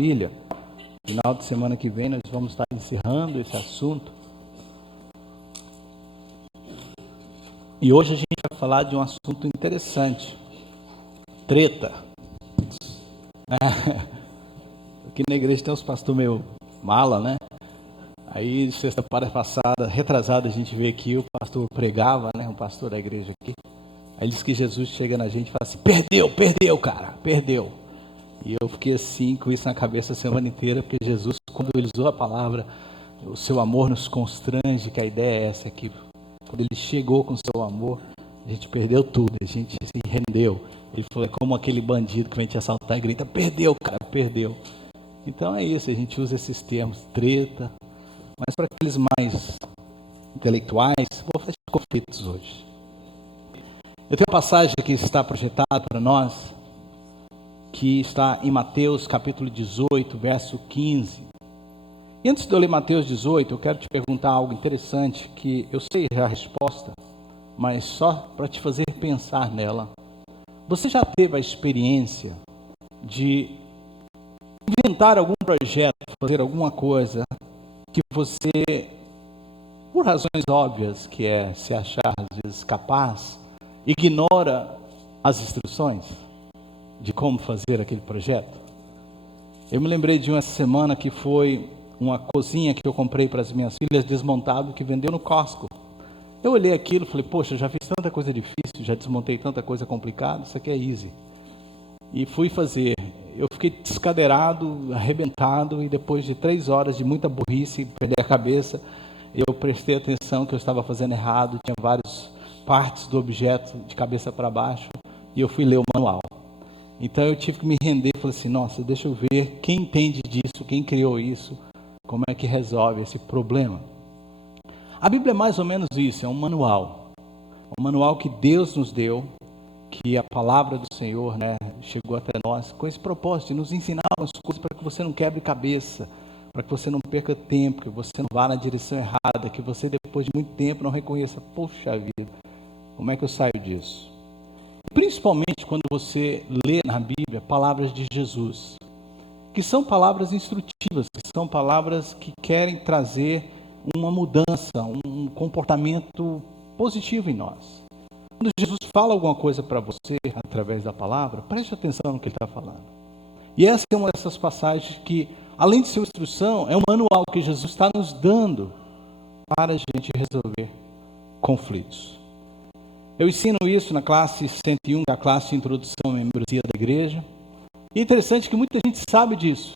família. Final de semana que vem nós vamos estar encerrando esse assunto. E hoje a gente vai falar de um assunto interessante. Treta. Aqui na igreja tem uns pastores meio mala, né? Aí, sexta-feira passada, retrasada, a gente veio aqui, o pastor pregava, né? Um pastor da igreja aqui. Aí ele disse que Jesus chega na gente e fala assim: perdeu, cara, perdeu. E eu fiquei assim, com isso na cabeça a semana inteira, porque Jesus, quando ele usou a palavra, o seu amor nos constrange, que a ideia é essa aqui. Quando ele chegou com o seu amor, a gente perdeu tudo, a gente se rendeu. Ele falou: é como aquele bandido que vem te assaltar e grita: perdeu, cara, perdeu. Então é isso, a gente usa esses termos, treta. Mas para aqueles mais intelectuais, vou falar de conflitos hoje. Eu tenho uma passagem que está projetada para nós, que está em Mateus capítulo 18, verso 15. E antes de eu ler Mateus 18, eu quero te perguntar algo interessante, que eu sei já a resposta, mas só para te fazer pensar nela. Você já teve a experiência de inventar algum projeto, fazer alguma coisa, que você, por razões óbvias, que é se achar às vezes capaz, ignora as instruções de como fazer aquele projeto? Eu me lembrei de uma semana que foi uma cozinha que eu comprei para as minhas filhas, desmontado, que vendeu no Costco. Eu olhei aquilo e falei: poxa, já fiz tanta coisa difícil, já desmontei tanta coisa complicada, isso aqui é easy. E fui fazer. Eu fiquei descadeirado, arrebentado, e depois de 3 horas de muita burrice, perder a cabeça, eu prestei atenção que eu estava fazendo errado, tinha várias partes do objeto de cabeça para baixo, e eu fui ler o manual. Então eu tive que me render, falei assim: nossa, deixa eu ver quem entende disso, quem criou isso, como é que resolve esse problema. A Bíblia é mais ou menos isso, é um manual que Deus nos deu, que a palavra do Senhor, né, chegou até nós com esse propósito de nos ensinar umas coisas para que você não quebre cabeça, para que você não perca tempo, que você não vá na direção errada, que você depois de muito tempo não reconheça: poxa vida, como é que eu saio disso? Principalmente quando você lê na Bíblia palavras de Jesus, que são palavras instrutivas, que são palavras que querem trazer uma mudança, um comportamento positivo em nós. Quando Jesus fala alguma coisa para você através da palavra, preste atenção no que ele está falando. E essa é uma dessas passagens que, além de ser uma instrução, é um manual que Jesus está nos dando para a gente resolver conflitos. Eu ensino isso na classe 101, que é a classe de introdução à membresia da igreja. E é interessante que muita gente sabe disso,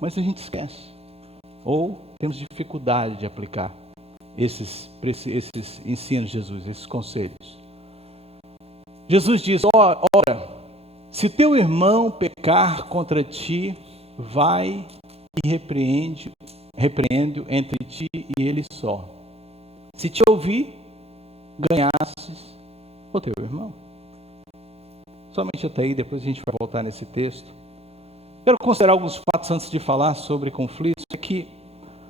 mas a gente esquece. Ou temos dificuldade de aplicar esses ensinos de Jesus, esses conselhos. Jesus diz: ora, se teu irmão pecar contra ti, vai e repreende-o entre ti e ele só. Se te ouvir, ganhastes o teu irmão. Somente até aí, depois a gente vai voltar nesse texto. Quero considerar alguns fatos antes de falar sobre conflitos. É que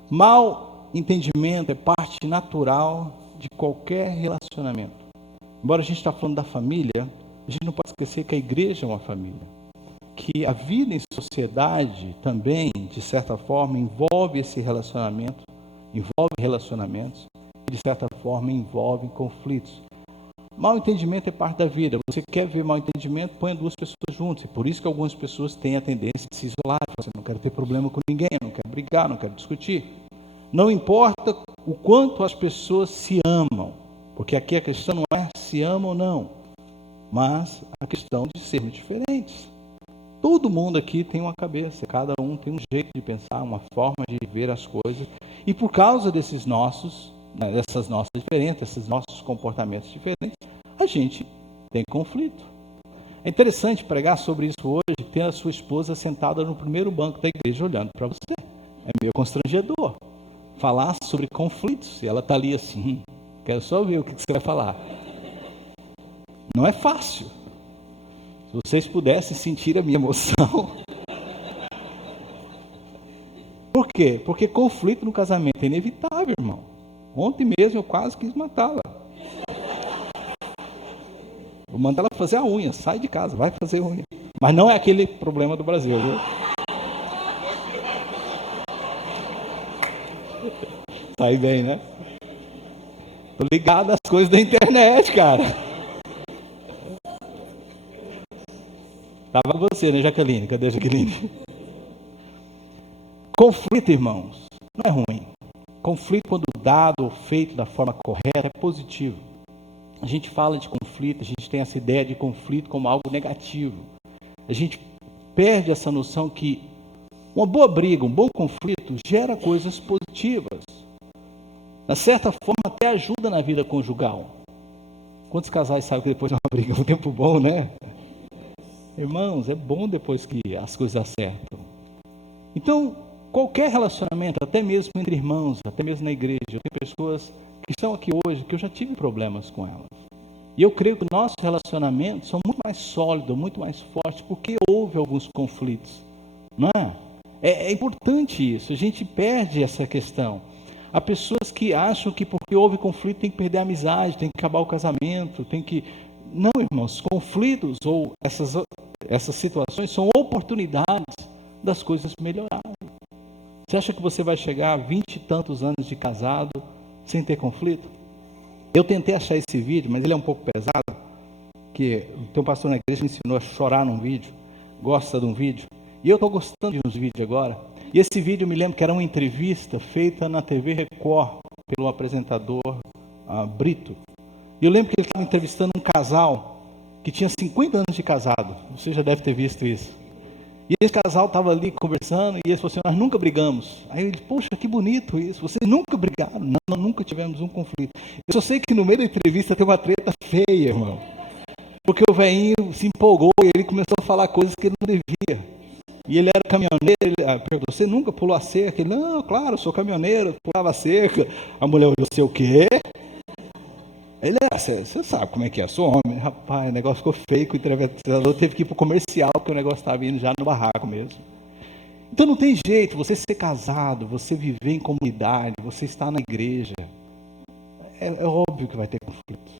mau entendimento é parte natural de qualquer relacionamento. Embora a gente está falando da família, a gente não pode esquecer que a igreja é uma família. Que a vida em sociedade também, de certa forma, envolve esse relacionamento, envolve relacionamentos, e de certa forma envolve conflitos. Mau entendimento é parte da vida. Você quer ver mau entendimento, põe 2 pessoas juntas. E por isso que algumas pessoas têm a tendência de se isolar. Assim: não quero ter problema com ninguém, não quero brigar, não quero discutir. Não importa o quanto as pessoas se amam, porque aqui a questão não é se amam ou não, mas a questão de sermos diferentes. Todo mundo aqui tem uma cabeça, cada um tem um jeito de pensar, uma forma de ver as coisas. E por causa dessas nossas diferenças, esses nossos comportamentos diferentes, a gente tem conflito. É interessante pregar sobre isso hoje, ter a sua esposa sentada no primeiro banco da igreja olhando para você. É meio constrangedor falar sobre conflitos, e ela está ali assim: quero só ver o que você vai falar. Não é fácil. Se vocês pudessem sentir a minha emoção. Por quê? Porque conflito no casamento é inevitável, irmão. Ontem mesmo eu quase quis matá-la. Vou mandar ela fazer a unha. Sai de casa, vai fazer unha. Mas não é aquele problema do Brasil, viu? Sai bem, né? Tô ligado às coisas da internet, cara. Tava você, né, Jaqueline? Cadê a Jaqueline? Conflito, irmãos, não é ruim. Conflito, quando dado ou feito da forma correta, é positivo. A gente fala de conflito, a gente tem essa ideia de conflito como algo negativo. A gente perde essa noção que uma boa briga, um bom conflito gera coisas positivas. De certa forma, até ajuda na vida conjugal. Quantos casais sabem que depois de uma briga é um tempo bom, né? Irmãos, é bom depois que as coisas acertam. Então, qualquer relacionamento, até mesmo entre irmãos, até mesmo na igreja, eu tenho pessoas que estão aqui hoje que eu já tive problemas com elas. E eu creio que nossos relacionamentos são muito mais sólidos, muito mais fortes, porque houve alguns conflitos, não é? É importante isso, a gente perde essa questão. Há pessoas que acham que porque houve conflito tem que perder a amizade, tem que acabar o casamento, tem que... Não, irmãos, conflitos ou essas situações são oportunidades das coisas melhorarem. Você acha que você vai chegar a 20 e tantos anos de casado sem ter conflito? Eu tentei achar esse vídeo, mas ele é um pouco pesado, que tem um pastor na igreja que me ensinou a chorar num vídeo, gosta de um vídeo, e eu estou gostando de uns vídeos agora. E esse vídeo eu me lembro que era uma entrevista feita na TV Record, pelo apresentador Brito. E eu lembro que ele estava entrevistando um casal que tinha 50 anos de casado. Você já deve ter visto isso. E esse casal estava ali conversando e eles falaram assim: nós nunca brigamos. Aí ele, poxa, que bonito isso, vocês nunca brigaram? Não, nós nunca tivemos um conflito. Eu só sei que no meio da entrevista tem uma treta feia, irmão. Porque o velhinho se empolgou e ele começou a falar coisas que ele não devia. E ele era caminhoneiro, ele perguntou: você nunca pulou a cerca? Ele, não, claro, eu sou caminhoneiro, pulava a cerca. A mulher olhou: você o quê? Ele, você sabe como é que é, sou homem. Rapaz, o negócio ficou feio, o entrevistador teve que ir para o comercial, porque o negócio estava indo já no barraco mesmo. Então não tem jeito, você ser casado, você viver em comunidade, você estar na igreja, é óbvio que vai ter conflitos.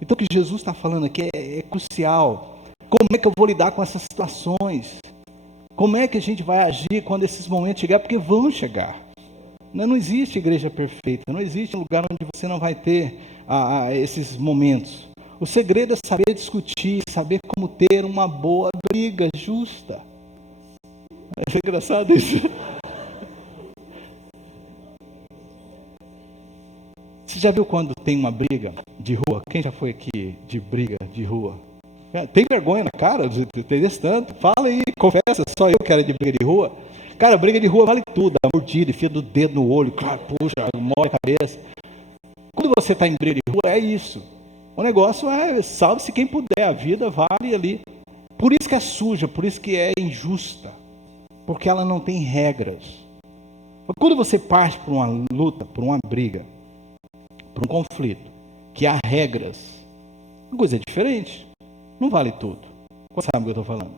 Então o que Jesus está falando aqui é crucial. Como é que eu vou lidar com essas situações? Como é que a gente vai agir quando esses momentos chegarem? Porque vão chegar. Não existe igreja perfeita, não existe um lugar onde você não vai ter esses momentos. O segredo é saber discutir, saber como ter uma boa briga justa. É engraçado isso. Você já viu quando tem uma briga de rua? Quem já foi aqui de briga de rua? Tem vergonha na cara de ter esse tanto? Fala aí, confessa, só eu que era de briga de rua. Cara, briga de rua vale tudo, a mordida, enfia do dedo no olho, claro, puxa, molha a cabeça. Quando você está em briga de rua, é isso. O negócio é, salve-se quem puder, a vida vale ali. Por isso que é suja, por isso que é injusta, porque ela não tem regras. Quando você parte por uma luta, por uma briga, por um conflito, que há regras, a coisa é diferente, não vale tudo. Você sabe o que eu estou falando?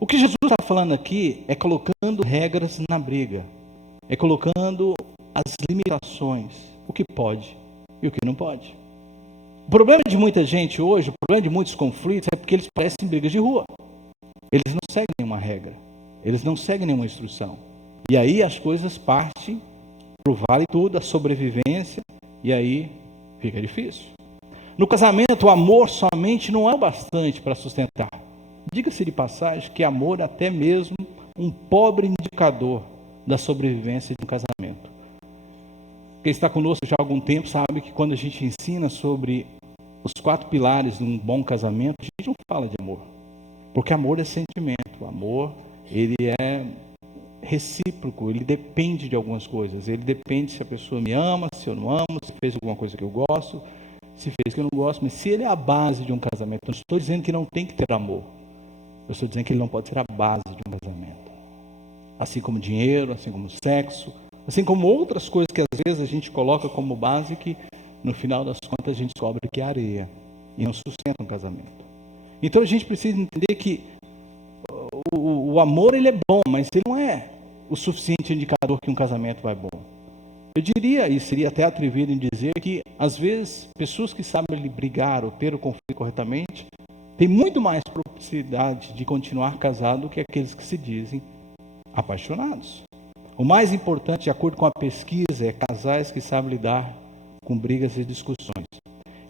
O que Jesus está falando aqui é colocando regras na briga, é colocando as limitações, o que pode e o que não pode. O problema de muita gente hoje, o problema de muitos conflitos é porque eles parecem brigas de rua. Eles não seguem nenhuma regra, eles não seguem nenhuma instrução. E aí as coisas partem para o vale tudo, a sobrevivência, e aí fica difícil. No casamento, o amor somente não é o bastante para sustentar. Diga-se de passagem que amor é até mesmo um pobre indicador da sobrevivência de um casamento. Quem está conosco já há algum tempo sabe que quando a gente ensina sobre os 4 pilares de um bom casamento, a gente não fala de amor. Porque amor é sentimento, amor ele é recíproco, ele depende de algumas coisas. Ele depende se a pessoa me ama, se eu não amo, se fez alguma coisa que eu gosto, se fez que eu não gosto. Mas se ele é a base de um casamento, eu não estou dizendo que não tem que ter amor. Eu estou dizendo que ele não pode ser a base de um casamento. Assim como dinheiro, assim como sexo, assim como outras coisas que às vezes a gente coloca como base que no final das contas a gente descobre que é areia e não sustenta um casamento. Então a gente precisa entender que o amor ele é bom, mas ele não é o suficiente indicador que um casamento vai bom. Eu diria, e seria até atrevido em dizer que às vezes pessoas que sabem brigar ou ter o conflito corretamente têm muito mais probabilidade de continuar casado do que aqueles que se dizem apaixonados. O mais importante, de acordo com a pesquisa, é casais que sabem lidar com brigas e discussões.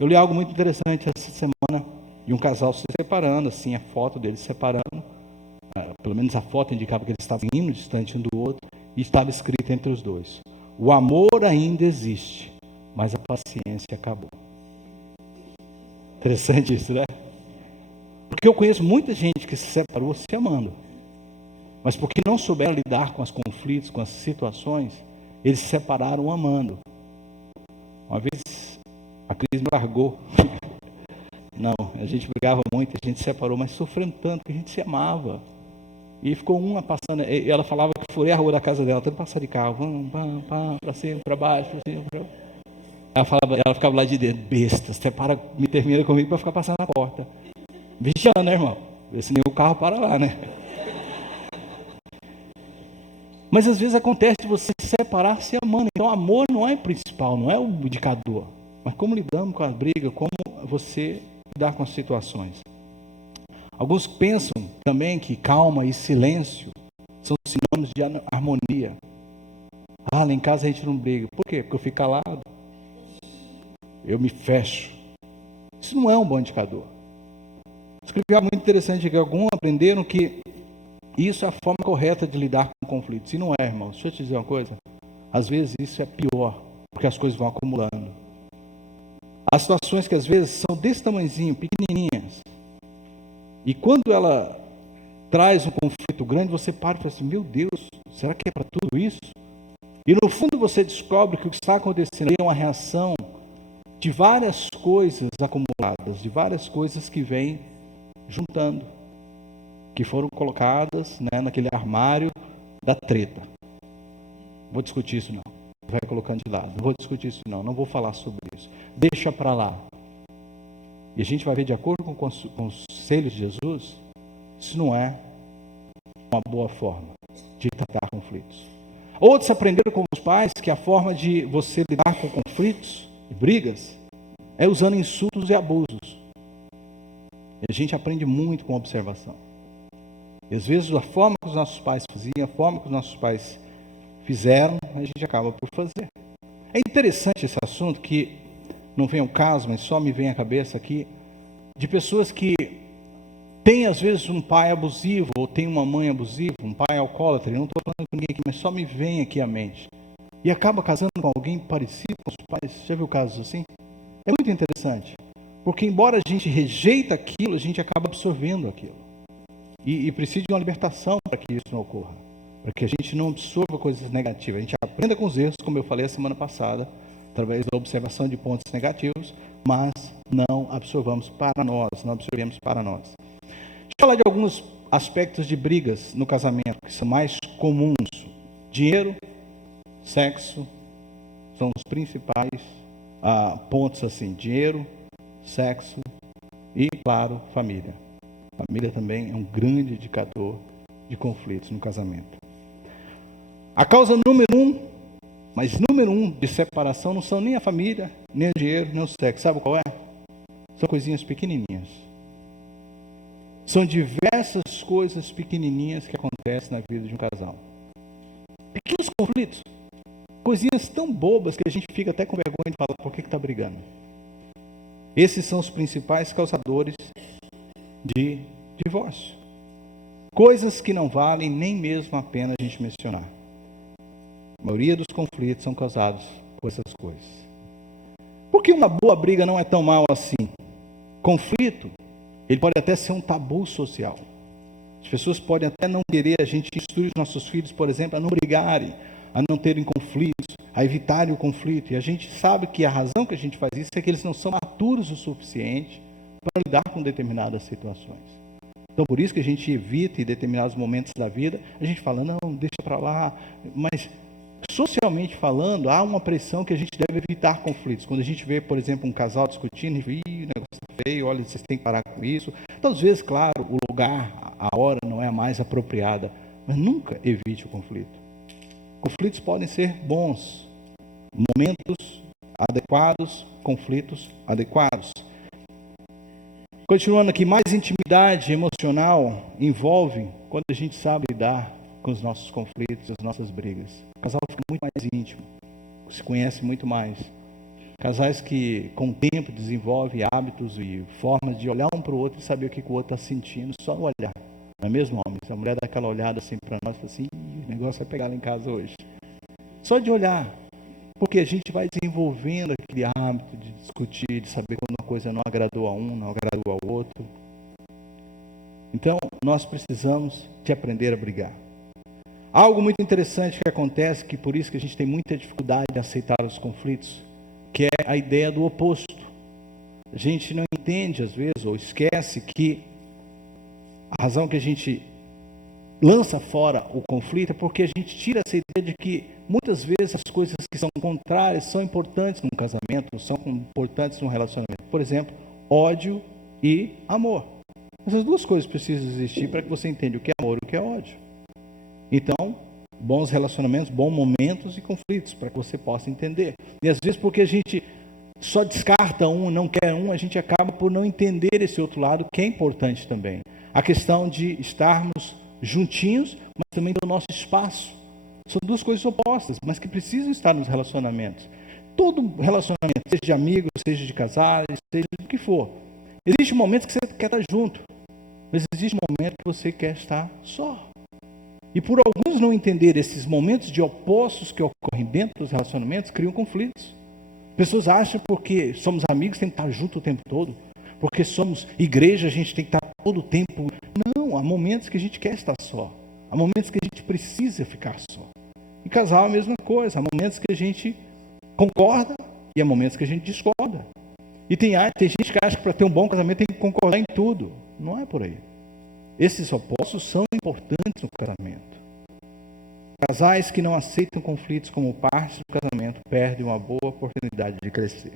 Eu li algo muito interessante essa semana, de um casal se separando, assim, a foto deles se separando, pelo menos a foto indicava que eles estavam indo distante um do outro, e estava escrito entre os dois: o amor ainda existe, mas a paciência acabou. Interessante isso, né? Porque eu conheço muita gente que se separou se amando, mas porque não souberam lidar com os conflitos, com as situações, eles se separaram amando. Uma vez a Cris me largou. Não, a gente brigava muito, a gente se separou, mas sofrendo tanto que a gente se amava. E ficou uma passando, e ela falava que furei a rua da casa dela, tanto passar de carro, para cima, para baixo, para cima, para baixo. Ela ficava lá de dentro: besta, separa, me termina comigo para ficar passando na porta. Vigiando, né, irmão? Vê se nem o carro para lá, né? Mas às vezes acontece de você se separar se amando. Então amor não é o principal, não é o indicador. Mas como lidamos com a briga, como você lidar com as situações. Alguns pensam também que calma e silêncio são sinônimos de harmonia. Lá em casa a gente não briga. Por quê? Porque eu fico calado. Eu me fecho. Isso não é um bom indicador. Escrevi algo muito interessante que alguns aprenderam que isso é a forma correta de lidar com conflitos. E não é, irmão. Deixa eu te dizer uma coisa. Às vezes isso é pior, porque as coisas vão acumulando. Há situações que às vezes são desse tamanhozinho, pequenininhas. E quando ela traz um conflito grande, você para e fala assim: meu Deus, será que é para tudo isso? E no fundo você descobre que o que está acontecendo é uma reação de várias coisas acumuladas, de várias coisas que vêm juntando, que foram colocadas, né, naquele armário da treta. Não vou discutir isso não. Vai colocando de lado. Não vou discutir isso não. Não vou falar sobre isso. Deixa para lá. E a gente vai ver, de acordo com os conselhos de Jesus, isso não é uma boa forma de tratar conflitos. Outros aprenderam com os pais que a forma de você lidar com conflitos e brigas é usando insultos e abusos. E a gente aprende muito com observação. E às vezes a forma que os nossos pais faziam, a forma que os nossos pais fizeram, a gente acaba por fazer. É interessante esse assunto, que não vem ao caso, mas só me vem à cabeça aqui, de pessoas que têm às vezes um pai abusivo, ou tem uma mãe abusiva, um pai alcoólatra. Eu não estou falando com ninguém aqui, mas só me vem aqui à mente. E acaba casando com alguém parecido com os pais. Já viu casos assim? É muito interessante, porque embora a gente rejeita aquilo, a gente acaba absorvendo aquilo. E precisa de uma libertação para que isso não ocorra, para que a gente não absorva coisas negativas. A gente aprenda com os erros, como eu falei a semana passada, através da observação de pontos negativos, mas não absorvamos para nós, não absorvemos para nós. Deixa eu falar de alguns aspectos de brigas no casamento, que são mais comuns. Dinheiro, sexo, são os principais pontos assim: dinheiro, sexo e, claro, família. Família também é um grande indicador de conflitos no casamento. A causa número um de separação não são nem a família, nem o dinheiro, nem o sexo. Sabe qual é? São coisinhas pequenininhas. São diversas coisas pequenininhas que acontecem na vida de um casal. Pequenos conflitos. Coisinhas tão bobas que a gente fica até com vergonha de falar: por que está brigando? Esses são os principais causadores de divórcio. Coisas que não valem nem mesmo a pena a gente mencionar. A maioria dos conflitos são causados por essas coisas. Por que uma boa briga não é tão mal assim? Conflito, ele pode até ser um tabu social. As pessoas podem até não querer a gente instruir os nossos filhos, por exemplo, a não brigarem, a não terem conflitos, a evitarem o conflito. E a gente sabe que a razão que a gente faz isso é que eles não são maturos o suficiente para lidar com determinadas situações. Então, por isso que a gente evita em determinados momentos da vida, a gente fala: não, deixa para lá. Mas, socialmente falando, há uma pressão que a gente deve evitar conflitos. Quando a gente vê, por exemplo, um casal discutindo, o negócio está feio, olha, vocês têm que parar com isso. Então, às vezes, claro, o lugar, a hora não é a mais apropriada, mas nunca evite o conflito. Conflitos podem ser bons, momentos adequados, conflitos adequados. Continuando aqui, mais intimidade emocional envolve quando a gente sabe lidar com os nossos conflitos, as nossas brigas. O casal fica muito mais íntimo, se conhece muito mais. Casais que com o tempo desenvolvem hábitos e formas de olhar um para o outro e saber o que o outro está sentindo, só no olhar. Não é mesmo, homem? Se a mulher dá aquela olhada assim para nós, fala assim, o negócio vai pegar lá em casa hoje. Só de olhar. Porque a gente vai desenvolvendo aquele hábito de discutir, de saber quando uma coisa não agradou a um, não agradou ao outro. Então, nós precisamos de aprender a brigar. Algo muito interessante que acontece, que por isso que a gente tem muita dificuldade de aceitar os conflitos, que é a ideia do oposto. A gente não entende, às vezes, ou esquece que a razão que a gente lança fora o conflito é porque a gente tira essa ideia de que muitas vezes as coisas que são contrárias são importantes num casamento, são importantes num relacionamento. Por exemplo, ódio e amor. Essas duas coisas precisam existir para que você entenda o que é amor e o que é ódio. Então, bons relacionamentos, bons momentos e conflitos, para que você possa entender. E às vezes porque a gente só descarta um, não quer um, a gente acaba por não entender esse outro lado, que é importante também. A questão de estarmos juntinhos, mas também do nosso espaço. São duas coisas opostas, mas que precisam estar nos relacionamentos. Todo relacionamento, seja de amigos, seja de casais, seja do que for. Existe um momento que você quer estar junto, mas existe um momento que você quer estar só. E por alguns não entender esses momentos de opostos que ocorrem dentro dos relacionamentos, criam conflitos. Pessoas acham que porque somos amigos tem que estar junto o tempo todo, porque somos igreja a gente tem que estar todo o tempo. Não, há momentos que a gente quer estar só, há momentos que a gente precisa ficar só. E casal é a mesma coisa, há momentos que a gente concorda e há momentos que a gente discorda. E tem gente que acha que para ter um bom casamento tem que concordar em tudo. Não é por aí. Esses opostos são importantes no casamento. Casais que não aceitam conflitos como parte do casamento perdem uma boa oportunidade de crescer.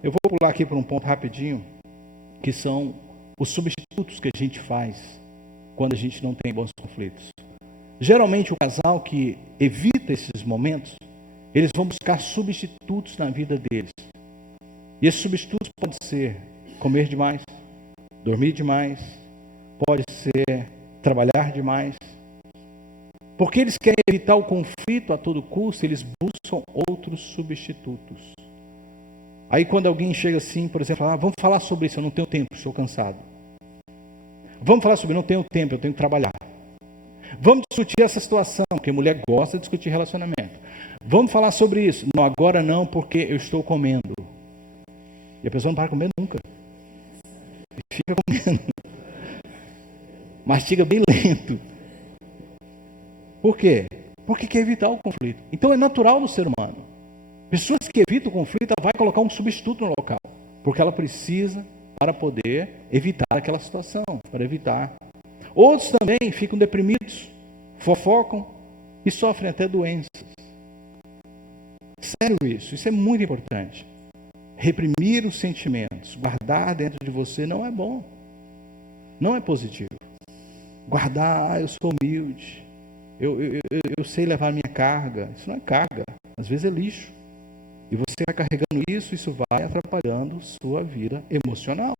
Eu vou pular aqui para um ponto rapidinho, que são os substitutos que a gente faz quando a gente não tem bons conflitos. Geralmente o casal que evita esses momentos, eles vão buscar substitutos na vida deles. E esses substitutos podem ser comer demais, dormir demais, pode ser trabalhar demais. Porque eles querem evitar o conflito a todo custo, eles buscam outros substitutos. Aí quando alguém chega assim, por exemplo, vamos falar sobre isso, eu não tenho tempo, estou cansado. Vamos falar sobre, não tenho tempo, eu tenho que trabalhar. Vamos discutir essa situação, porque mulher gosta de discutir relacionamento. Vamos falar sobre isso. Não, agora não, porque eu estou comendo. E a pessoa não para de comer nunca. E fica comendo. Mastiga bem lento. Por quê? Porque quer evitar o conflito. Então é natural no ser humano. Pessoas que evitam o conflito, ela vai colocar um substituto no local. Porque ela precisa para poder evitar aquela situação. Para evitar. Outros também ficam deprimidos, fofocam e sofrem até doenças. Sério isso é muito importante. Reprimir os sentimentos, guardar dentro de você não é bom. Não é positivo. Guardar, eu sou humilde. Eu sei levar minha carga. Isso não é carga, às vezes é lixo. E você vai carregando isso vai atrapalhando sua vida emocional.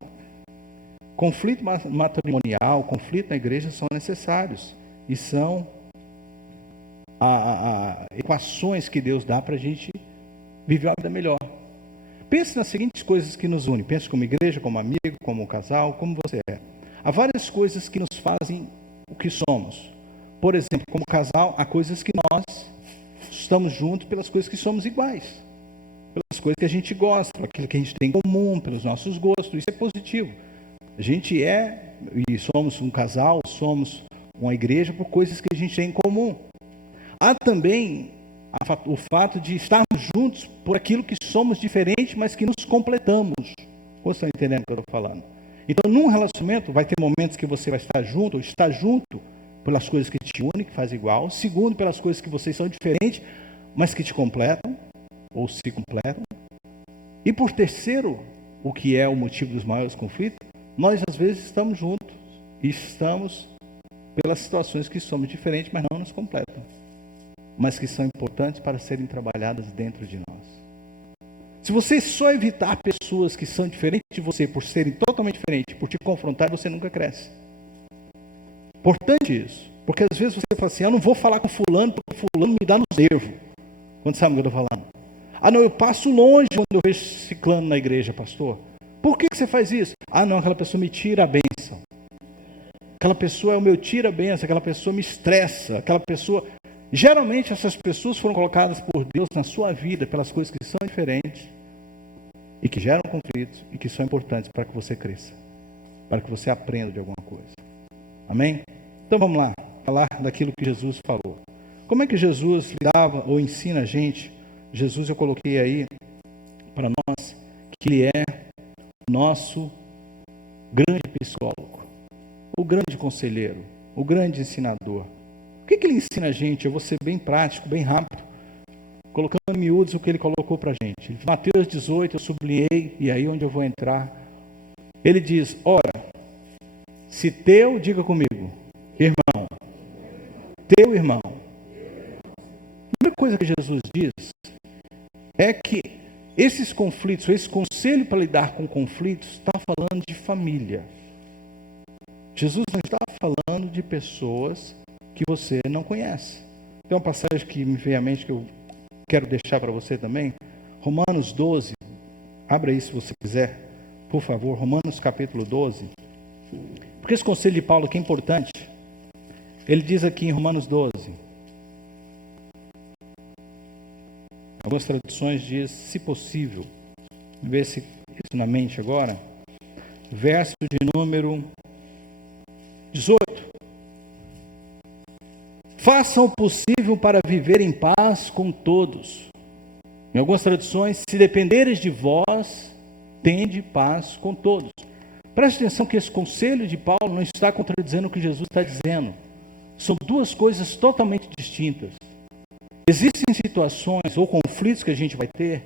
Conflito matrimonial, conflito na igreja são necessários. E são equações que Deus dá para a gente viver uma vida melhor. Pense nas seguintes coisas que nos unem. Pense como igreja, como amigo, como casal, como você é. Há várias coisas que nos fazem o que somos. Por exemplo, como casal, há coisas que nós estamos juntos pelas coisas que somos iguais. Pelas coisas que a gente gosta, por aquilo que a gente tem em comum, pelos nossos gostos. Isso é positivo. A gente é, e somos um casal, somos uma igreja por coisas que a gente tem em comum. Há também o fato de estarmos juntos por aquilo que somos diferentes, mas que nos completamos. Vocês estão entendendo o que eu estou falando? Então, num relacionamento, vai ter momentos que você vai estar junto, ou está junto pelas coisas que te unem, que faz igual. Segundo, pelas coisas que vocês são diferentes, mas que te completam, ou se completam. E por terceiro, o que é o motivo dos maiores conflitos, nós às vezes estamos juntos, e estamos pelas situações que somos diferentes, mas não nos completam, mas que são importantes para serem trabalhadas dentro de nós. Se você só evitar pessoas que são diferentes de você, por serem totalmente diferentes, por te confrontar, você nunca cresce. Importante isso, Porque às vezes você fala assim, eu não vou falar com fulano, porque fulano me dá nos nervos. Quando sabe o que eu estou falando? Ah não, eu passo longe quando eu vejo ciclano na igreja, pastor. Por que você faz isso? Ah não, aquela pessoa me tira a bênção. Aquela pessoa é o meu tira-bênção, aquela pessoa me estressa, aquela pessoa... Geralmente essas pessoas foram colocadas por Deus na sua vida pelas coisas que são diferentes e que geram conflitos e que são importantes para que você cresça, para que você aprenda de alguma coisa. Amém? Então vamos lá, falar daquilo que Jesus falou. Como é que Jesus lidava ou ensina a gente? Jesus, eu coloquei aí para nós que Ele é nosso grande psicólogo, o grande conselheiro, o grande ensinador. O que Ele ensina a gente? Eu vou ser bem prático, bem rápido, colocando em miúdos o que Ele colocou para a gente. Mateus 18, eu sublinhei, e aí onde eu vou entrar. Ele diz, ora, se teu, diga comigo, irmão, teu irmão. A primeira coisa que Jesus diz é que esses conflitos, esse conselho para lidar com conflitos, está falando de família. Jesus não está falando de pessoas que você não conhece. Tem uma passagem que me veio à mente que eu quero deixar para você também. Romanos 12. Abra aí se você quiser, por favor. Romanos capítulo 12. Porque esse conselho de Paulo aqui é importante. Ele diz aqui em Romanos 12. Algumas traduções diz, se possível. Vamos ver se isso na mente agora. Verso de número 18. Façam o possível para viver em paz com todos. Em algumas traduções, se dependeres de vós, tende paz com todos. Preste atenção que esse conselho de Paulo não está contradizendo o que Jesus está dizendo. São duas coisas totalmente distintas. Existem situações ou conflitos que a gente vai ter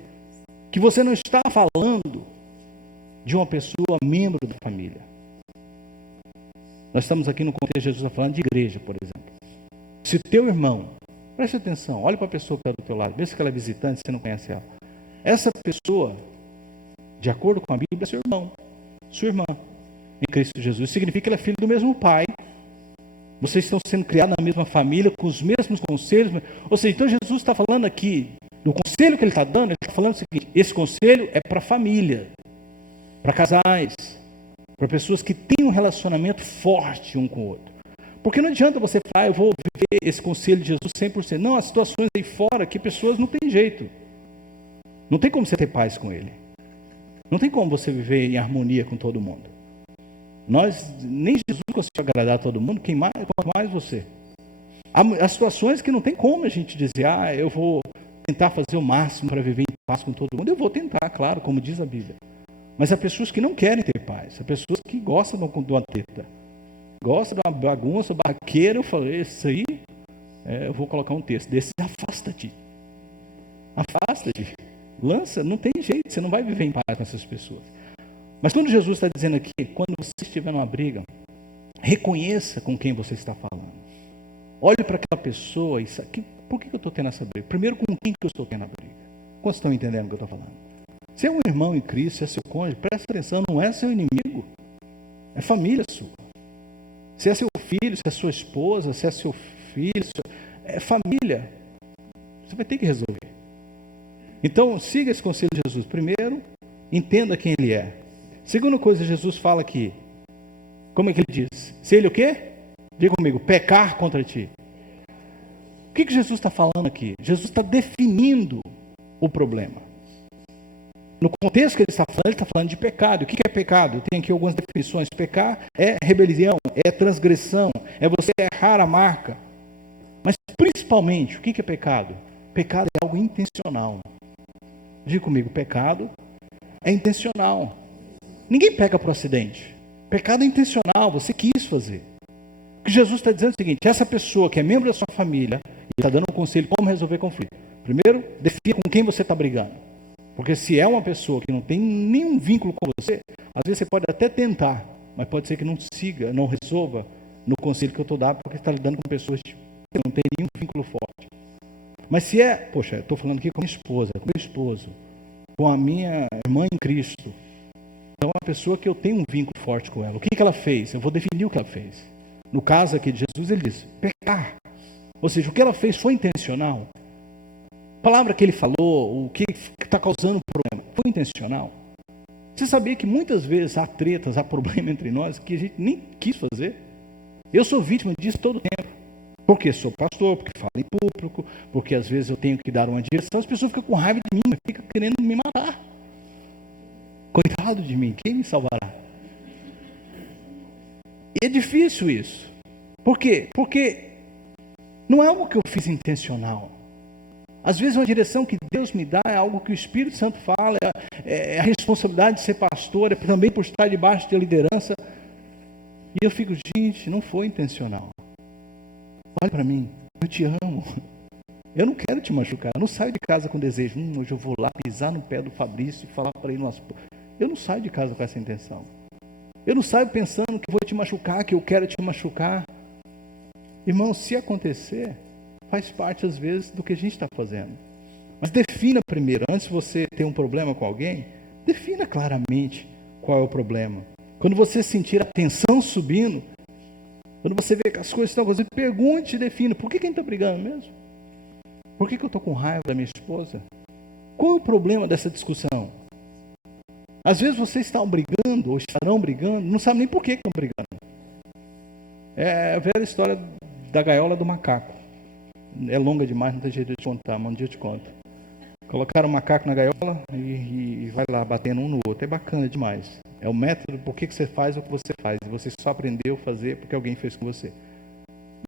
que você não está falando de uma pessoa membro da família. Nós estamos aqui no contexto de Jesus está falando de igreja, por exemplo. Se teu irmão, preste atenção, olhe para a pessoa que está do teu lado, mesmo que ela é visitante, você não conhece ela. Essa pessoa, de acordo com a Bíblia, é seu irmão, sua irmã, em Cristo Jesus. Significa que ela é filho do mesmo pai. Vocês estão sendo criados na mesma família, com os mesmos conselhos. Ou seja, então Jesus está falando aqui, do conselho que ele está dando, ele está falando o seguinte, esse conselho é para família, para casais, para pessoas que têm um relacionamento forte um com o outro. Porque não adianta você falar, eu vou viver esse conselho de Jesus 100%. Não, há situações aí fora que pessoas não têm jeito. Não tem como você ter paz com ele. Não tem como você viver em harmonia com todo mundo. Nem Jesus conseguiu agradar a todo mundo, quanto mais você. Há situações que não tem como a gente dizer, eu vou tentar fazer o máximo para viver em paz com todo mundo. Eu vou tentar, claro, como diz a Bíblia. Mas há pessoas que não querem ter paz. Há pessoas que gostam de uma treta. Gosta de uma bagunça, barraqueira. Eu falei, isso aí, eu vou colocar um texto desse, afasta-te. Afasta-te. Lança, não tem jeito, você não vai viver em paz com essas pessoas. Mas quando Jesus está dizendo aqui, quando você estiver numa briga, reconheça com quem você está falando. Olhe para aquela pessoa e sabe, por que eu estou tendo essa briga? Primeiro, com quem que eu estou tendo a briga? Quantos estão entendendo o que eu estou falando? Se é um irmão em Cristo, se é seu cônjuge, presta atenção, não é seu inimigo, é família sua. Se é seu filho, se é sua esposa, se é seu filho, é família. Você vai ter que resolver. Então, siga esse conselho de Jesus. Primeiro, entenda quem ele é. Segunda coisa, Jesus fala aqui. Como é que ele diz? Se ele o quê? Diga comigo, pecar contra ti. O que Jesus está falando aqui? Jesus está definindo o problema. No contexto que ele está falando de pecado. O que é pecado? Tem aqui algumas definições. Pecar é rebelião, é transgressão, é você errar a marca. Mas principalmente, o que é pecado? Pecado é algo intencional. Diga comigo, pecado é intencional. Ninguém peca por acidente. Pecado é intencional, você quis fazer. O que Jesus está dizendo é o seguinte, essa pessoa que é membro da sua família, e está dando um conselho como resolver conflito. Primeiro, defina com quem você está brigando. Porque se é uma pessoa que não tem nenhum vínculo com você, às vezes você pode até tentar, mas pode ser que não siga, não resolva no conselho que eu estou dando, porque está lidando com pessoas que não têm nenhum vínculo forte. Mas se é, poxa, eu estou falando aqui com minha esposa, com meu esposo, com a minha irmã em Cristo, então é uma pessoa que eu tenho um vínculo forte com ela. O que ela fez? Eu vou definir o que ela fez. no caso aqui de Jesus, ele diz, pecar. Ou seja, o que ela fez foi intencional. A palavra que ele falou, o que está causando o problema, foi intencional. Você sabia que muitas vezes há tretas, há problema entre nós que a gente nem quis fazer? Eu sou vítima disso todo o tempo. Porque sou pastor, porque falo em público, porque às vezes eu tenho que dar uma direção, as pessoas ficam com raiva de mim, ficam querendo me matar. Coitado de mim, quem me salvará? E é difícil isso. Por quê? Porque não é algo que eu fiz intencional. Às vezes uma direção que Deus me dá é algo que o Espírito Santo fala, é a responsabilidade de ser pastor, é também por estar debaixo de liderança. E eu fico, gente, não foi intencional. Olha para mim, eu te amo. Eu não quero te machucar. Eu não saio de casa com desejo. Hoje eu vou lá pisar no pé do Fabrício e falar para ele umas... Eu não saio de casa com essa intenção. Eu não saio pensando que vou te machucar, que eu quero te machucar. Irmão, se acontecer, faz parte às vezes do que a gente está fazendo. Mas defina primeiro, antes de você ter um problema com alguém, defina claramente qual é o problema. Quando você sentir a tensão subindo, quando você vê que as coisas estão acontecendo, pergunte e defina, por que a gente está brigando mesmo? Por que eu estou com raiva da minha esposa? Qual é o problema dessa discussão? Às vezes vocês estão brigando, ou estarão brigando, não sabem nem por que estão brigando. É a velha história da gaiola do macaco. É longa demais, não tem jeito de te contar, mas um dia eu te conto. Colocaram o macaco na gaiola e vai lá batendo um no outro. É bacana demais. É o método, por que você faz o que você faz. E você só aprendeu a fazer porque alguém fez com você.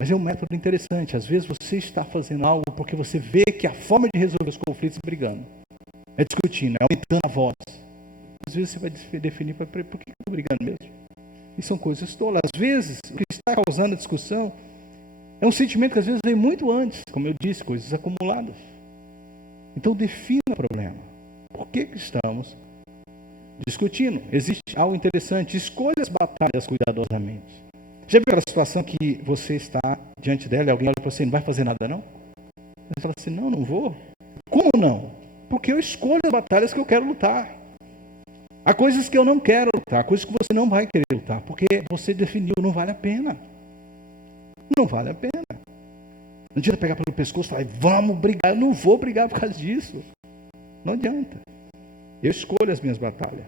Mas é um método interessante. Às vezes você está fazendo algo porque você vê que a forma de resolver os conflitos é brigando. É discutindo, é aumentando a voz. Às vezes você vai definir por que eu estou brigando mesmo. E são coisas tolas. Às vezes, o que está causando a discussão é um sentimento que às vezes vem muito antes, como eu disse, coisas acumuladas. Então defina o problema. Por que estamos discutindo? Existe algo interessante. Escolha as batalhas cuidadosamente. Já viu aquela situação que você está diante dela e alguém olha para você e não vai fazer nada não? Você fala assim, não vou. Como não? Porque eu escolho as batalhas que eu quero lutar. Há coisas que eu não quero lutar, coisas que você não vai querer lutar, porque você definiu, não vale a pena. Não vale a pena. Não adianta pegar pelo pescoço e falar, vamos brigar. Eu não vou brigar por causa disso. Não adianta. Eu escolho as minhas batalhas.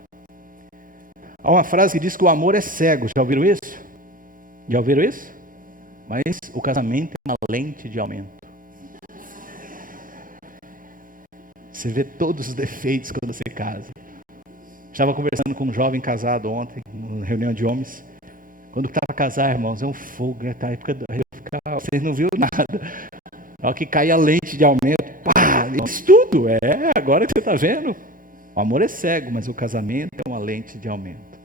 Há uma frase que diz que o amor é cego. Já ouviram isso? Já ouviram isso? Mas o casamento é uma lente de aumento. Você vê todos os defeitos quando você casa. Estava conversando com um jovem casado ontem, numa reunião de homens. Quando está para casar, irmãos, é um fogo. Tá, vocês não viram nada. Na hora que cai a lente de aumento, pá, isso tudo. Agora que você está vendo. O amor é cego, mas o casamento é uma lente de aumento.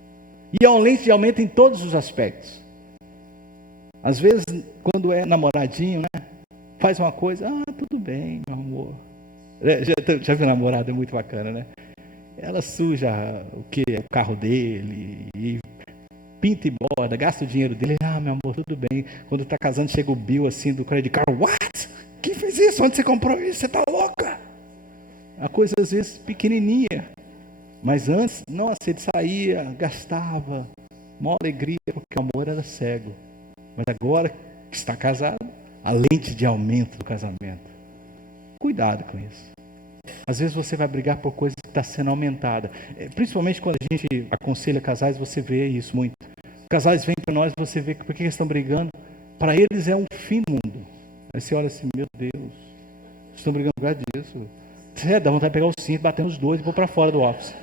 E é uma lente de aumento em todos os aspectos. Às vezes, quando é namoradinho, né? Faz uma coisa, tudo bem, meu amor. Já viu namorado, é muito bacana, né? Ela suja o carro dele e pinta e borda, gasta o dinheiro dele. Meu amor, tudo bem. Quando está casando, chega o bill assim do credit card. What? Quem fez isso? Onde você comprou isso? Você está louca? A coisa às vezes pequenininha. Mas antes, nossa, ele saía, gastava, maior alegria, porque o amor era cego. Mas agora que está casado, a lente de aumento do casamento. Cuidado com isso. Às vezes você vai brigar por coisa que está sendo aumentada. Principalmente quando a gente aconselha casais, você vê isso muito. Casais vêm para nós, você vê por que eles estão brigando. Para eles é um fim do mundo. Aí você olha assim, meu Deus, estão brigando por causa disso. Você dá vontade de pegar o cinto, bater nos dois e pôr para fora do office.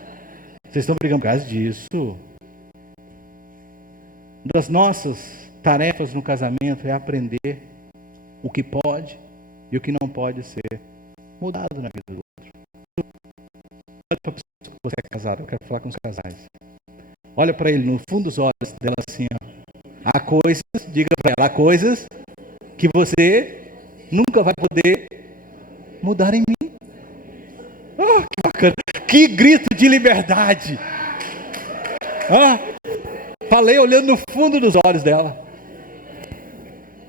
Vocês estão brigando por causa disso. Uma das nossas tarefas no casamento é aprender o que pode e o que não pode ser mudado na vida do outro. Olha para a pessoa que você é casado, eu quero falar com os casais. Olha para ele no fundo dos olhos dela assim, há coisas, diga para ela, há coisas que você nunca vai poder mudar em mim. Que bacana, que grito de liberdade. Falei olhando no fundo dos olhos dela.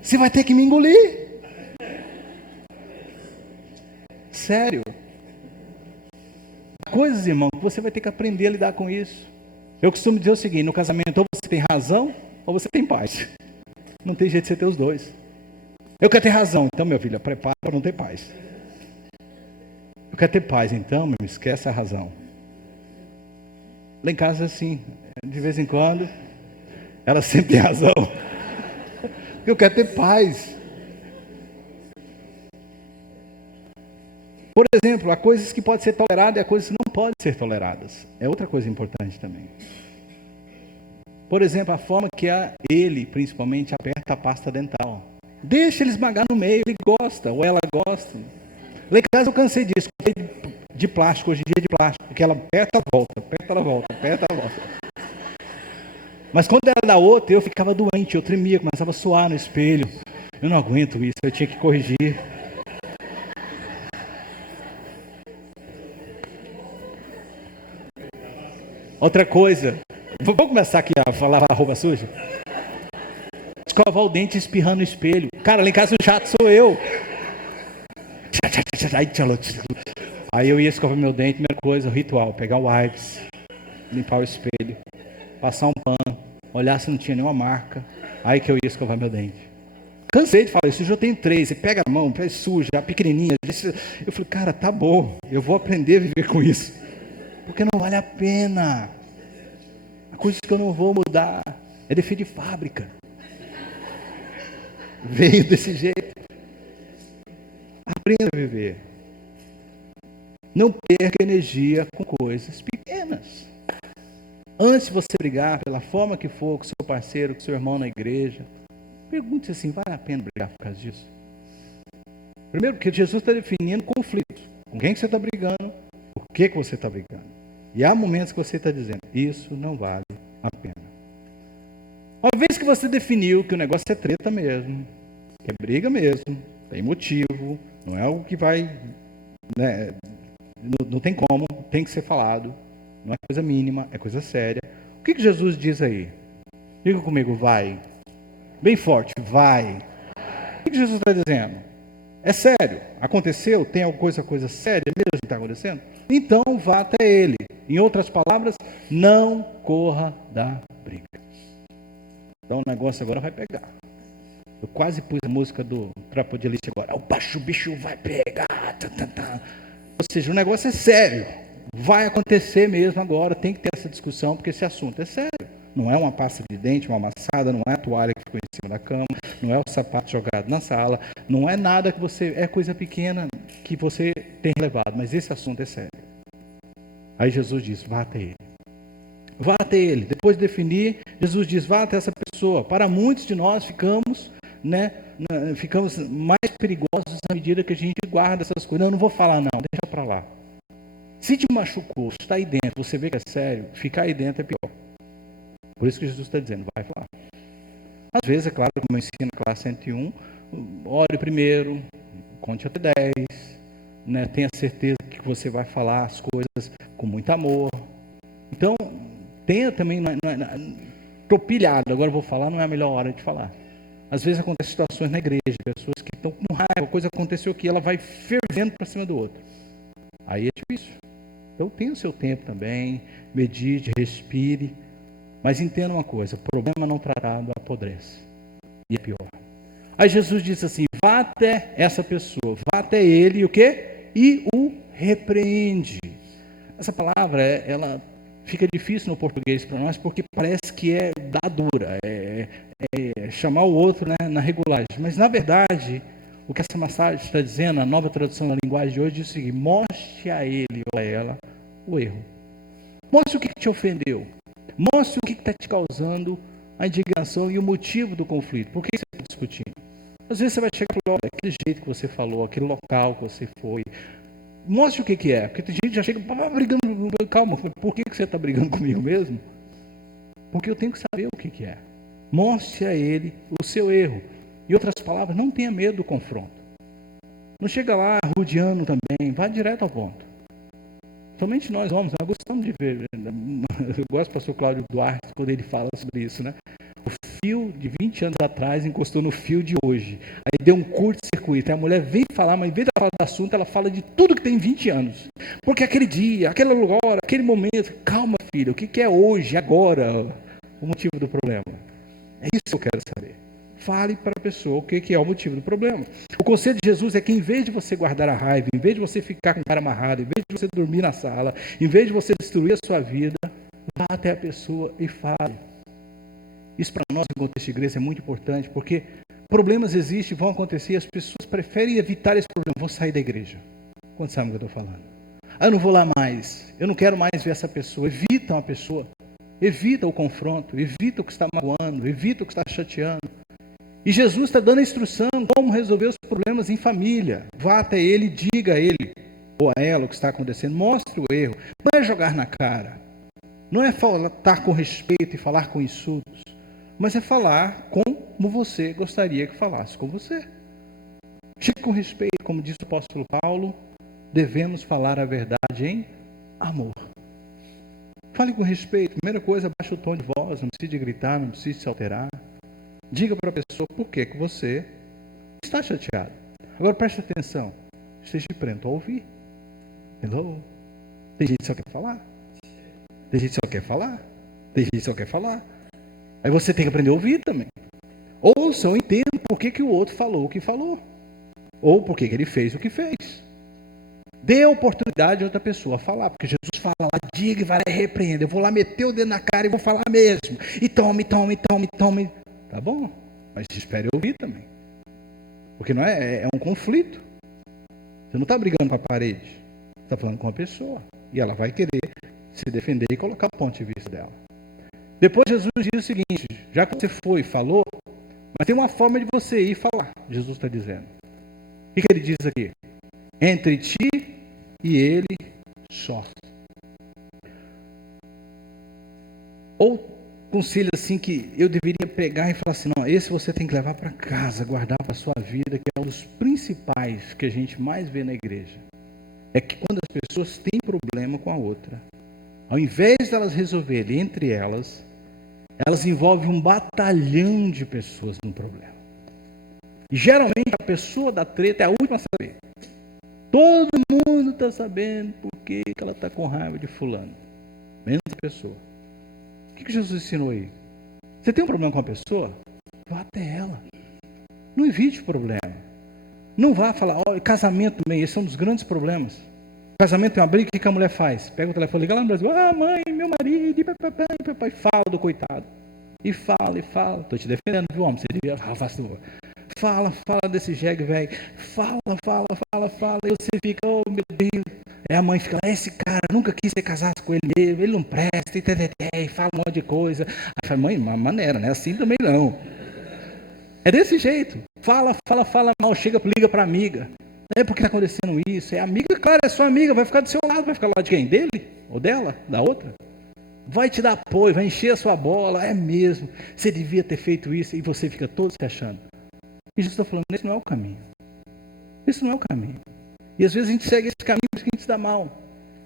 Você vai ter que me engolir. Sério. Coisas, irmão, que você vai ter que aprender a lidar com isso. Eu costumo dizer o seguinte, no casamento ou você tem razão ou você tem paz. Não tem jeito de você ter os dois. Eu quero ter razão, então, minha filha, prepara para não ter paz. Eu quero ter paz, então, meu, esquece a razão. Lá em casa, assim, de vez em quando, ela sempre tem razão. Eu quero ter paz. Por exemplo, há coisas que podem ser toleradas e há coisas que não podem ser toleradas. É outra coisa importante também. Por exemplo, a forma que ele, principalmente, aperta a pasta dental. Deixa ele esmagar no meio, ele gosta, ou ela gosta. Lá em casa eu cansei disso, de plástico, hoje em dia é de plástico, porque ela aperta, volta, aperta, ela volta, aperta, ela volta. Mas quando era da outra, eu ficava doente, eu tremia, começava a suar no espelho. Eu não aguento isso, eu tinha que corrigir. Outra coisa, vamos começar aqui a falar a roupa suja? Escovar o dente espirrando no espelho. Cara, lá em casa o chato sou eu. Aí eu ia escovar meu dente, primeira coisa, o ritual, pegar o wipes, limpar o espelho, passar um pano, olhar se não tinha nenhuma marca, aí que eu ia escovar meu dente. Cansei de falar isso, eu tenho 3, você pega a mão, pega suja, a pequenininha. Eu falei, cara, tá bom, eu vou aprender a viver com isso. Porque não vale a pena. A coisa que eu não vou mudar é defeito de fábrica. Veio desse jeito. Aprenda a viver. Não perca energia com coisas pequenas. Antes de você brigar, pela forma que for, com seu parceiro, com seu irmão na igreja, pergunte assim, vale a pena brigar por causa disso? Primeiro, porque Jesus está definindo conflito. Com quem que você está brigando? Por que você está brigando? E há momentos que você está dizendo, isso não vale a pena. Uma vez que você definiu que o negócio é treta mesmo, que é briga mesmo, tem motivo, não é algo que vai, né, não tem como, tem que ser falado, não é coisa mínima, é coisa séria. O que Jesus diz aí? Diga comigo, vai. Bem forte, vai. O que Jesus está dizendo? É sério, aconteceu, tem alguma coisa séria mesmo que está acontecendo? Então vá até ele. Em outras palavras, não corra da briga. Então o negócio agora vai pegar. Eu quase pus a música do Tropa de Elite agora. O bicho vai pegar. Ou seja, o negócio é sério. Vai acontecer mesmo agora. Tem que ter essa discussão, porque esse assunto é sério. Não é uma pasta de dente, uma amassada, não é a toalha que ficou em cima da cama, não é o sapato jogado na sala, não é nada que você... É coisa pequena que você tem levado, mas esse assunto é sério. Aí Jesus diz, vá até ele. Vá até ele. Depois de definir, Jesus diz, vá até essa pessoa. Para muitos de nós ficamos mais perigosos à medida que a gente guarda essas coisas. Não, eu não vou falar não, deixa para lá. Se te machucou, se está aí dentro, você vê que é sério, ficar aí dentro é pior. Por isso que Jesus está dizendo, vai falar. Às vezes, é claro, como eu ensino na classe 101, ore primeiro, conte até 10, né? Tenha certeza que você vai falar as coisas com muito amor. Então, tenha também, estou pilhado, agora eu vou falar, não é a melhor hora de falar. Às vezes acontecem situações na igreja, pessoas que estão com raiva, a coisa aconteceu aqui, ela vai fervendo para cima do outro. Aí é difícil. Então tenha o seu tempo também, medite, respire, mas entenda uma coisa, problema não tratado apodrece, e é pior. Aí Jesus disse assim, vá até essa pessoa, vá até ele, e o quê? E o repreende. Essa palavra, ela fica difícil no português para nós, porque parece que é dar dura, é chamar o outro, né, na regulagem. Mas, na verdade, o que essa mensagem está dizendo, a nova tradução da linguagem de hoje, diz o seguinte, mostre a ele ou a ela o erro. Mostre o que te ofendeu. Mostre o que está te causando a indignação e o motivo do conflito. Por que você está discutindo? Às vezes você vai chegar e falar, aquele jeito que você falou, aquele local que você foi. Mostre o que é. Porque tem gente que já chega brigando. Calma, por que você está brigando comigo mesmo? Porque eu tenho que saber o que é. Mostre a ele o seu erro. Em outras palavras, não tenha medo do confronto. Não chega lá rodeando também, vá direto ao ponto. Somente nós homens, nós gostamos de ver. Eu gosto do pastor Cláudio Duarte quando ele fala sobre isso, né? O fio de 20 anos atrás encostou no fio de hoje. Aí deu um curto-circuito. A mulher vem falar, mas em vez de falar do assunto, ela fala de tudo que tem 20 anos. Porque aquele dia, aquela hora, aquele momento. Calma, filha, o que é hoje, agora? O motivo do problema. É isso que eu quero saber. Fale para a pessoa o que é o motivo do problema. O conselho de Jesus é que em vez de você guardar a raiva, em vez de você ficar com o cara amarrado, em vez de você dormir na sala, em vez de você destruir a sua vida, vá até a pessoa e fale. Isso para nós, em contexto de igreja, é muito importante, porque problemas existem, vão acontecer, e as pessoas preferem evitar esse problema. Vou sair da igreja. Quantos sabem o que eu estou falando? Eu não vou lá mais, eu não quero mais ver essa pessoa. Evita uma pessoa, evita o confronto, evita o que está magoando, evita o que está chateando. E Jesus está dando a instrução como resolver os problemas em família. Vá até ele, diga a ele ou a ela o que está acontecendo, mostre o erro. Não é jogar na cara, não é falar com respeito e falar com insultos, mas é falar como você gostaria que falasse com você. Chegue com respeito, como diz o apóstolo Paulo, devemos falar a verdade em amor. Fale com respeito. Primeira coisa, baixe o tom de voz, não precisa de gritar, não precisa se alterar. Diga para a pessoa por que você está chateado. Agora preste atenção, esteja pronto a ouvir. Hello? Tem gente que só quer falar. Tem gente que só quer falar. Tem gente que só quer falar. Aí você tem que aprender a ouvir também. Ouça ou entenda por que o outro falou o que falou. Ou por que ele fez o que fez. Dê a oportunidade a outra pessoa falar, porque Jesus fala lá, diga e vai lá e repreenda. Eu vou lá meter o dedo na cara e vou falar mesmo. E tome. Tá bom, mas espere ouvir também. Porque não é um conflito. Você não está brigando com a parede. Você está falando com uma pessoa. E ela vai querer se defender e colocar o ponto de vista dela. Depois Jesus diz o seguinte, já que você foi e falou, mas tem uma forma de você ir falar, Jesus está dizendo. O que ele diz aqui? Entre ti e ele só. Ou conselho assim que eu deveria pegar e falar assim, não, esse você tem que levar para casa, guardar para a sua vida, que é um dos principais que a gente mais vê na igreja. É que quando as pessoas têm problema com a outra, ao invés de elas resolverem entre elas, elas envolvem um batalhão de pessoas no problema. E geralmente a pessoa da treta é a última a saber. Todo mundo está sabendo por que ela está com raiva de fulano. Menos a pessoa. O que Jesus ensinou aí? Você tem um problema com a pessoa? Vá até ela. Não evite o problema. Não vá falar, casamento também, esse é um dos grandes problemas. Casamento é uma briga, o que a mulher faz? Pega o telefone, liga lá no Brasil, mãe, meu marido, e papai, fala do coitado. E fala. Estou te defendendo, viu, homem? Você devia falar, pastor. Fala desse jegue, velho. Fala. E você fica, oh meu Deus. Aí a mãe fica, esse cara, nunca quis ser casado com ele mesmo, ele não presta, e fala um monte de coisa. Aí fala, mãe, uma maneira, né? Assim também não. É desse jeito. Fala mal, liga para amiga. É porque está acontecendo isso. É amiga, claro, é sua amiga, vai ficar do seu lado, vai ficar do lado de quem? Dele? Ou dela? Da outra? Vai te dar apoio, vai encher a sua bola, é mesmo. Você devia ter feito isso, e você fica todo se achando. E Jesus está falando, esse não é o caminho. Esse não é o caminho. E às vezes a gente segue esse caminho porque a gente se dá mal.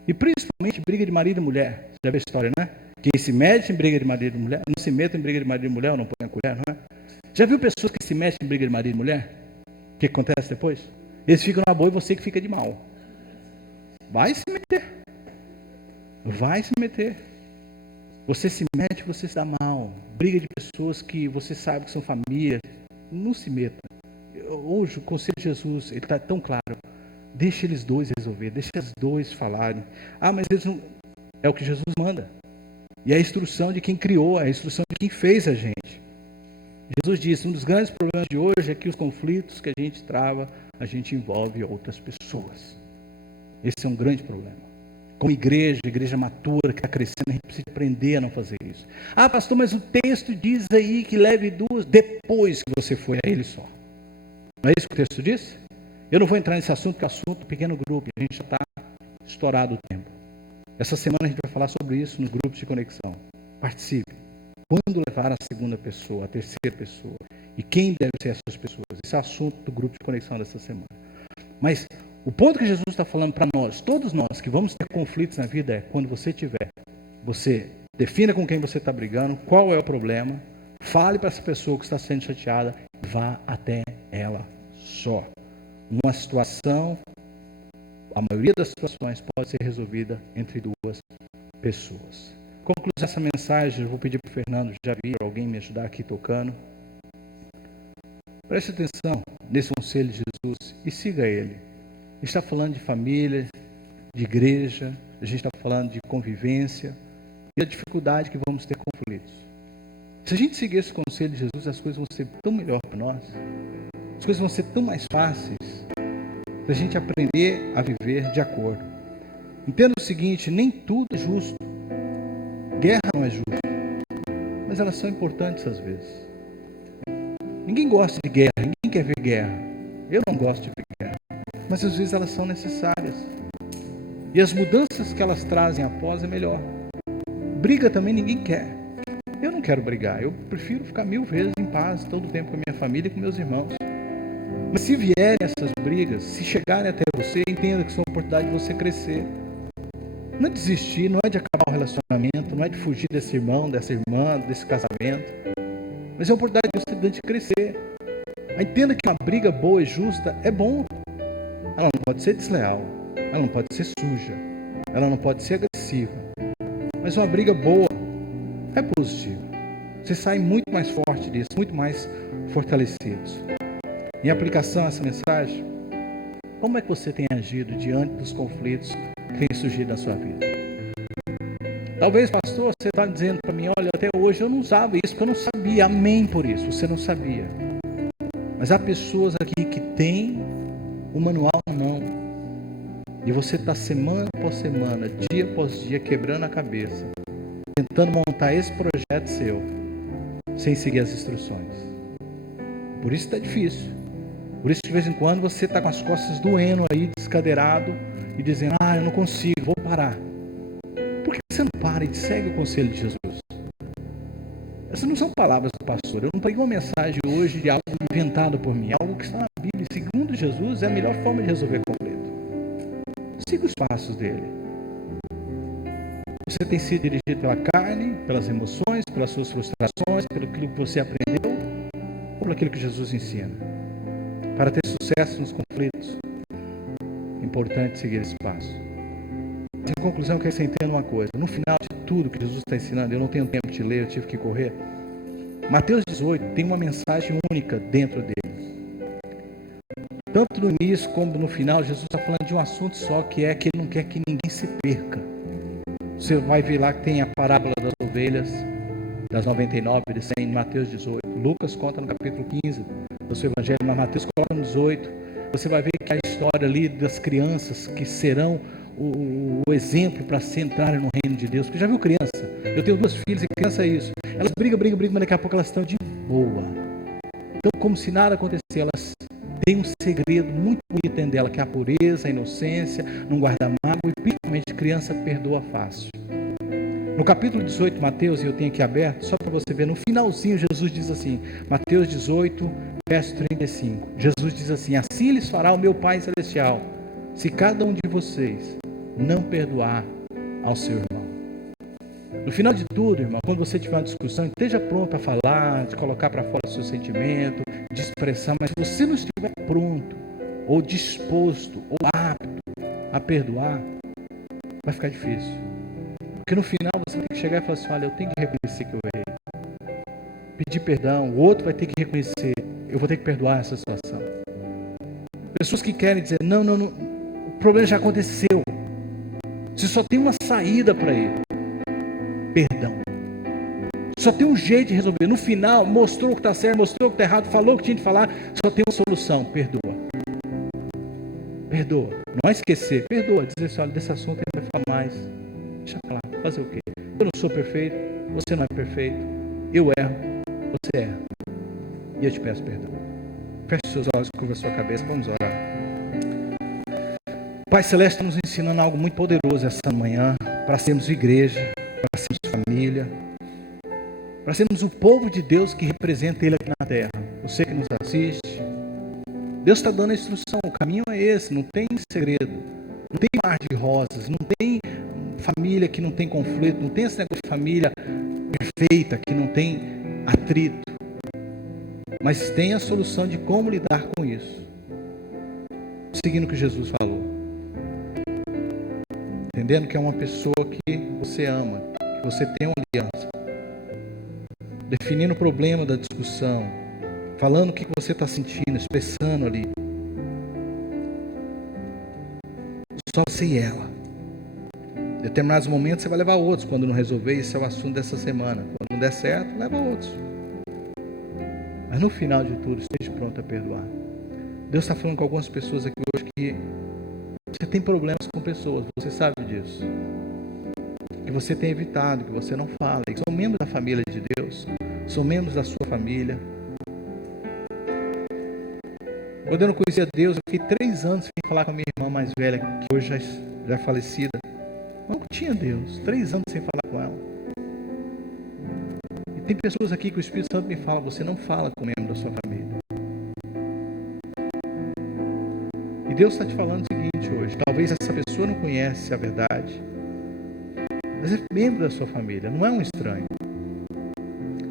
E principalmente briga de marido e mulher. Você já viu a história, né? Quem se mete em briga de marido e mulher, não se mete em briga de marido e mulher, ou não põe a colher, não é? Já viu pessoas que se metem em briga de marido e mulher? O que acontece depois? Eles ficam na boa e você que fica de mal. Vai se meter. Você se mete, você se dá mal. Briga de pessoas que você sabe que são família. Não se meta. Hoje o conselho de Jesus, ele está tão claro. Deixa eles dois resolver, deixa eles dois falarem. Mas eles não... É o que Jesus manda. E é a instrução de quem criou, é a instrução de quem fez a gente. Jesus disse, um dos grandes problemas de hoje é que os conflitos que a gente trava, a gente envolve outras pessoas. Esse é um grande problema. Como igreja matura, que está crescendo, a gente precisa aprender a não fazer isso. Pastor, mas o texto diz aí que leve duas depois que você foi a ele só. Não é isso que o texto diz? Eu não vou entrar nesse assunto, porque é assunto pequeno grupo, a gente já está estourado o tempo. Essa semana a gente vai falar sobre isso nos grupos de conexão. Participe. Quando levar a segunda pessoa, a terceira pessoa? E quem deve ser essas pessoas? Esse é o assunto do grupo de conexão dessa semana. Mas o ponto que Jesus está falando para nós, todos nós que vamos ter conflitos na vida é, quando você tiver, você defina com quem você está brigando, qual é o problema, fale para essa pessoa que está sendo chateada, vá até ela só. Uma situação, a maioria das situações pode ser resolvida entre duas pessoas. Concluir essa mensagem, eu vou pedir para o Fernando, já vi alguém me ajudar aqui tocando. Preste atenção nesse conselho de Jesus e siga ele. A gente está falando de família, de igreja, a gente está falando de convivência e a dificuldade que vamos ter conflitos. Se a gente seguir esse conselho de Jesus, as coisas vão ser tão melhor para nós, as coisas vão ser tão mais fáceis, se a gente aprender a viver de acordo. Entenda o seguinte, nem tudo é justo. Guerra não é justa, mas elas são importantes às vezes. Ninguém gosta de guerra, ninguém quer ver guerra. Eu não gosto de ver guerra, mas às vezes elas são necessárias. E as mudanças que elas trazem após é melhor. Briga também ninguém quer. Eu não quero brigar, eu prefiro ficar 1000 vezes em paz todo o tempo com a minha família e com meus irmãos. Mas se vierem essas brigas, se chegarem até você, entenda que são a oportunidade de você crescer. Não é desistir, não é de acabar o relacionamento, não é de fugir desse irmão, dessa irmã, desse casamento. Mas é a oportunidade de você de crescer. Entenda que uma briga boa e justa é bom. Ela não pode ser desleal, ela não pode ser suja, ela não pode ser agressiva. Mas uma briga boa é positiva. Você sai muito mais forte disso, muito mais fortalecidos. Em aplicação a essa mensagem, como é que você tem agido diante dos conflitos que têm surgido na sua vida? Talvez, pastor, você está dizendo para mim, olha, até hoje eu não usava isso, porque eu não sabia. Amém por isso, você não sabia. Mas há pessoas aqui que têm o manual na mão. E você está semana após semana, dia após dia, quebrando a cabeça, tentando montar esse projeto seu, sem seguir as instruções. Por isso está difícil. Por isso de vez em quando você está com as costas doendo aí, descadeirado, e dizendo, eu não consigo, vou parar. Por que você não para e segue o conselho de Jesus? Essas não são palavras do pastor. Eu não peguei uma mensagem hoje de algo inventado por mim, algo que está na Bíblia. Segundo Jesus, é a melhor forma de resolver conflito. Siga os passos dele. Você tem sido dirigido pela carne, pelas emoções, pelas suas frustrações, pelo que você aprendeu, ou por aquilo que Jesus ensina? Para ter sucesso nos conflitos, é importante seguir esse passo. Em conclusão, eu quero que você entenda uma coisa. No final de tudo que Jesus está ensinando, eu não tenho tempo de ler, eu tive que correr. Mateus 18 tem uma mensagem única dentro dele. Tanto no início como no final, Jesus está falando de um assunto só, que é que ele não quer que ninguém se perca. Você vai ver lá que tem a parábola das ovelhas, das 99, de 100, em Mateus 18. Lucas conta no capítulo 15 do seu evangelho, mas Mateus coloca no 18. Você vai ver que a história ali das crianças que serão o exemplo para se entrarem no reino de Deus. Porque já viu criança? Eu tenho 2 filhas e criança é isso. Elas brigam, mas daqui a pouco elas estão de boa. Então, como se nada acontecesse, elas têm um segredo muito bonito dentro dela, que é a pureza, a inocência, não guarda mágoa, e principalmente criança perdoa fácil. No capítulo 18, Mateus, e eu tenho aqui aberto, só para você ver, no finalzinho Jesus diz assim, Mateus 18, verso 35, Jesus diz assim, assim lhes fará o meu Pai Celestial, se cada um de vocês não perdoar ao seu irmão. No final de tudo, irmão, quando você tiver uma discussão, esteja pronto a falar, de colocar para fora o seu sentimento, de expressar, mas se você não estiver pronto, ou disposto, ou apto a perdoar, vai ficar difícil. Porque no final você tem que chegar e falar assim, olha, eu tenho que reconhecer que eu errei. Pedir perdão, o outro vai ter que reconhecer, eu vou ter que perdoar essa situação. Pessoas que querem dizer, não, o problema já aconteceu. Você só tem uma saída para ele. Perdão. Só tem um jeito de resolver. No final, mostrou o que está certo, mostrou o que está errado, falou o que tinha de falar, só tem uma solução, perdoa. Perdoa. Não é esquecer, perdoa. Dizer assim, olha, desse assunto ele vai falar mais. Deixa eu falar, fazer o quê? Eu não sou perfeito, você não é perfeito, eu erro, você erra. E eu te peço perdão. Feche seus olhos, curva a sua cabeça, vamos orar. Pai Celeste está nos ensinando algo muito poderoso essa manhã, para sermos igreja, para sermos família, para sermos o povo de Deus que representa Ele aqui na terra. Você que nos assiste, Deus está dando a instrução, o caminho é esse, não tem segredo, não tem mar de rosas, não tem família que não tem conflito, não tem esse negócio de família perfeita, que não tem atrito, mas tem a solução de como lidar com isso, seguindo o que Jesus falou, entendendo que é uma pessoa que você ama, que você tem uma aliança, definindo o problema da discussão, falando o que você está sentindo, expressando ali. Só você e ela. Em determinados momentos você vai levar outros. Quando não resolver, esse é o assunto dessa semana. Quando não der certo, leva outros. Mas no final de tudo, esteja pronto a perdoar. Deus está falando com algumas pessoas aqui hoje que você tem problemas com pessoas, você sabe disso. Que você tem evitado, que você não fala. E que são membros da família de Deus, são membros da sua família. Quando eu não conhecia Deus, eu fiquei 3 anos sem falar com a minha irmã mais velha, que hoje já é falecida. Não tinha Deus, 3 anos sem falar com ela. E tem pessoas aqui que o Espírito Santo me fala, você não fala com membro da sua família. E Deus está te falando o seguinte hoje, talvez essa pessoa não conhece a verdade, mas é membro da sua família, não é um estranho.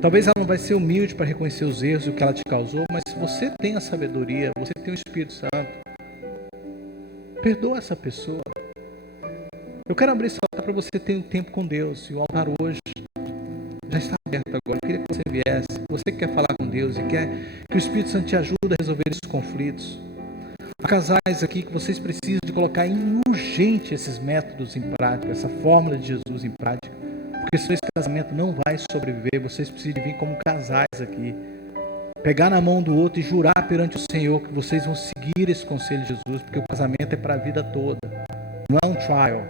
Talvez ela não vai ser humilde para reconhecer os erros e o que ela te causou, mas se você tem a sabedoria, você tem o Espírito Santo, perdoa essa pessoa. Eu quero abrir esse altar para você ter um tempo com Deus. E o altar hoje já está aberto agora. Eu queria que você viesse. Você que quer falar com Deus e quer que o Espírito Santo te ajude a resolver esses conflitos. Há casais aqui que vocês precisam de colocar em urgente esses métodos em prática, essa fórmula de Jesus em prática. Porque senão esse casamento não vai sobreviver. Vocês precisam vir como casais aqui. Pegar na mão do outro e jurar perante o Senhor que vocês vão seguir esse conselho de Jesus. Porque o casamento é para a vida toda. Não é um trial.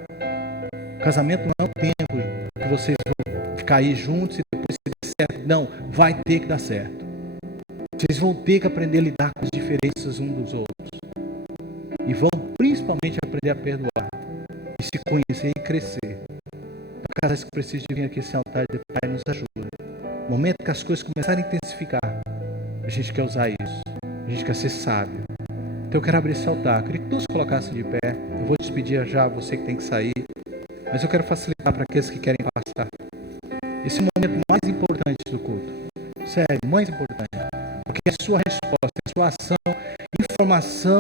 O casamento não é um tempo que vocês vão ficar aí juntos e depois se der certo. Não, vai ter que dar certo. Vocês vão ter que aprender a lidar com as diferenças uns dos outros. E vão principalmente aprender a perdoar. E se conhecer e crescer. Casais que precisam de vir aqui esse altar de Pai, nos ajuda. No momento que as coisas começarem a intensificar, a gente quer usar isso. A gente quer ser sábio. Então eu quero abrir esse altar. Eu queria que todos colocassem de pé. Eu vou despedir já você que tem que sair. Mas eu quero facilitar para aqueles que querem passar. Esse é o momento mais importante do culto. Sério, mais importante. Porque é a sua resposta, a sua ação, informação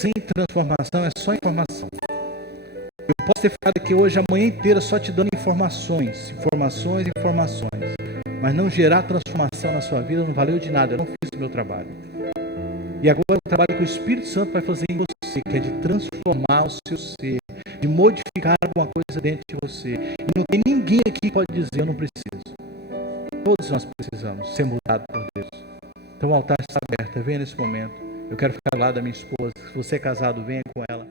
sem transformação é só informação. Eu posso ter ficado aqui hoje a manhã inteira só te dando informações. Mas não gerar transformação na sua vida não valeu de nada. Eu não fiz o meu trabalho. E agora o trabalho que o Espírito Santo vai fazer em você, que é de transformar o seu ser, de modificar alguma coisa dentro de você. E não tem ninguém aqui que pode dizer, eu não preciso. Todos nós precisamos ser mudados por Deus. Então o altar está aberto, venha nesse momento. Eu quero ficar ao lado da minha esposa. Se você é casado, venha com ela.